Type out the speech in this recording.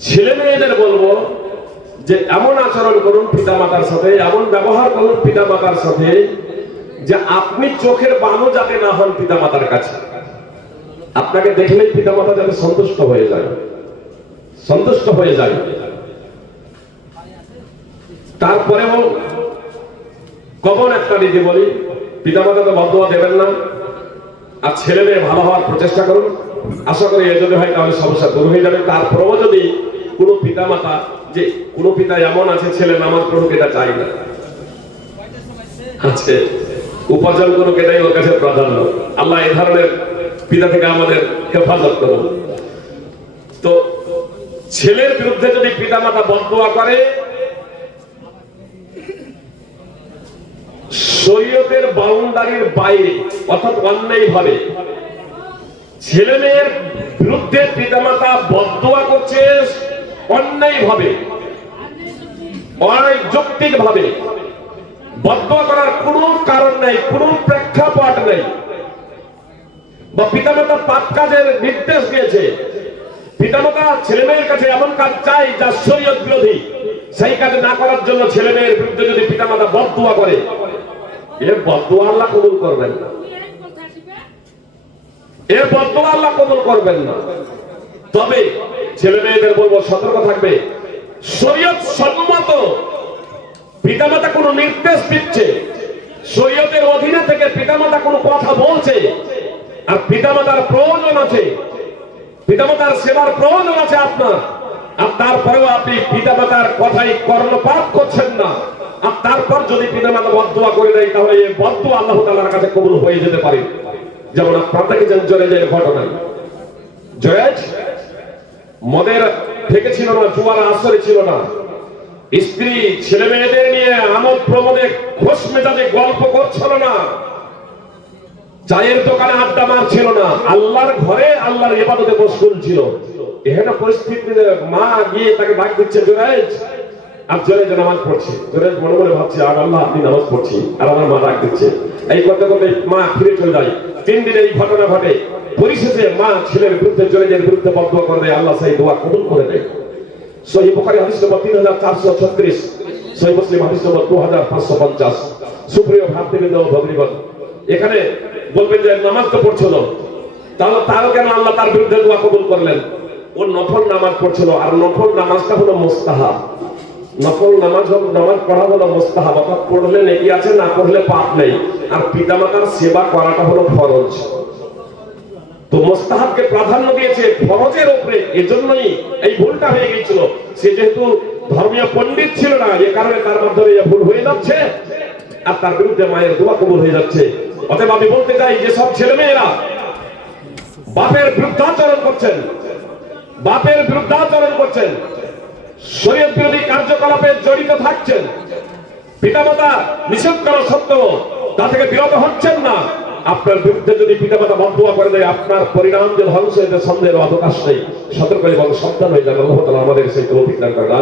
ছেলে মেয়েদের বলব যে এমন আচরণ করুন পিতামাতার সাথে, এমন ব্যবহার করুন পিতা মাতার সাথে যে আপনি চোখের বানু যাতে না হন পিতা মাতার কাছে। আপনাকে দেখলেই পিতা মাতা যাতে সন্তুষ্ট হয়ে যায়। সন্তুষ্ট হয়ে যায়। তারপরেও কমন একটা নীতি বলি, পিতামাতা তো বদুয়া দেবেন না, আর ছেলে মেয়ে ভালো হওয়ার প্রচেষ্টা করুন। আশা করি এ যদি হয় তাহলে সমস্যা দূর হয়ে যাবে। তারপরেও যদি কোনো পিতামাতা, যে কোনো পিতা এমন আছে ছেলে নামাজ পড়ুক এটা চাই না। আছে উপার্জন করুক, এটাই ওর কাছে প্রাধান্য। আল্লাহ এ ধরনের পিতা থেকে আমাদের হেফাজত করুন। তো ছেলের বিরুদ্ধে যদি পিতা পিতামাতা বদুয়া করে, শরীয়তের বাউন্ডারির বাইরে, অর্থাৎ অন্যায় ভাবে ছেলে মেয়ের বিরুদ্ধে পিতামাতা বদুয়া করছে অন্যায় ভাবে অযৌক্তিক ভাবে বদুয়া করার কোনো কারণ নেই, কোনো প্রেক্ষাপট নেই। বা পিতামাতা পাপ কাজের নির্দেশ দিয়েছে পিতামাতা ছেলে মেয়ের কাছে এমন কাজ চাই যা শরীয়ত বিরোধী। সেই কাজ না করার জন্য ছেলে মেয়ের বিরুদ্ধে যদি পিতামাতা বদুয়া করে এর বদুয়া আল্লাহ কবুল করবেন না। এর বদুয়া আল্লাহ কবুল করবেন না। তবে ছেলে মেয়েদের বলব, সতর্ক থাকবে। শরীয়ত সম্মত পিতামাতা কোনো নির্দেশ দিচ্ছে। শরীয়তের অধীনে থেকে পিতামাতা কোনো কথা বলছে। আর পিতামাতার প্রয়োজন আছে। পিতামাতার সেবার প্রয়োজন আছে আপনার। আর তারপরেও আপনি পিতামাতার কথাই কর্ণপাত করছেন না। আর তারপর যদি পিতামাতা বদুয়া করে দেয়, তাহলে এই বদুয়া আল্লাহ তাআলার কাছে কবুল হয়ে যেতে পারে। যেমন আপনার দেখেছেন জয়েজের ঘটনায় জয়েজ, মদের থেকে ছিল না, জুয়ার আসরে ছিল না। স্ত্রী ছেলে মেয়েদের নিয়ে আমোদ প্রমোদে খোশ মেজাজে গল্প করছিল না। চায়ের দোকানে আড্ডা মারছিল না। আল্লাহর ঘরে আল্লাহর ইবাদতে মশগুল ছিল। এখানে পরিস্থিতিতে মা গিয়ে তাকে ডাক দিচ্ছে, জোরাইজ। আর জোরাইজ নামাজ পড়ছে। জোরাইজ মনে মনে ভাবছে আর আল্লাহ আপনি নামাজ পড়ছি আর আমার মা ডাক দিচ্ছে। এই মা ফিরে চলে যায়। তিন দিনে এই ঘটনা ঘটে। পরিশেষে মা ছেলের বিরুদ্ধে, জোরাইজের বিরুদ্ধে করে দেয়। আল্লাহ দোয়া কবুল করে দেয়। সহি হাদিস নম্বর তিন হাজার চারশো ছত্রিশ, সহি মুসলিম হাদিস নম্বর দু হাজার পাঁচশো পঞ্চাশ। সুপ্রিয় ভাতৃবৃন্দ ও এখানে বলবেন যে নামাজ তো পড়ছিল তাহলে তারও কেন আল্লাহ তার বিরুদ্ধে দোয়া কবুল করলেন? ও নফল নামাজ পড়ছিল আর নফল নামাজটা হলো মোস্তাহাব। নফল নামাজ নামাজ পড়া হলো মোস্তাহাব। অর্থাৎ পড়লে নেকি আছে, না পড়লে পাপ নেই। আর পিতামাতার সেবা করাটা হলো ফরজ। তো মোস্তাহাবকে প্রাধান্য দিয়েছে ফরজের উপরে, এজন্যই এই ভুলটা হয়ে গিয়েছিল। সে যেহেতু ধর্মীয় পণ্ডিত ছিল না, এ কারণে তার মাধ্যমে ভুল হয়ে যাচ্ছে, আর তার বিরুদ্ধে মায়ের দোয়া কবুল হয়ে যাচ্ছে। অতএব আমি বলতে চাই যে সব ছেলে মেয়েরা বাপের বৃদ্ধাচরণ করছেন। বাপের বৃদ্ধাচরণ করছেন। শরীয়ত বিরোধী কার্যকলাপে জড়িত থাকছেন। পিতামাতা নিষেধ করা সত্ত্বেও তা থেকে বিরত হচ্ছেন না। আপনার বিরুদ্ধে যদি পিতামাতা বদুয়া করে দেয়, আপনার পরিণাম যে ধ্বংস যায় সন্দেহের অবকাশ নেই। সতর্ক এবং সাবধান হয়ে যাবে। আমাদের সেই তৌফিক দান করেন।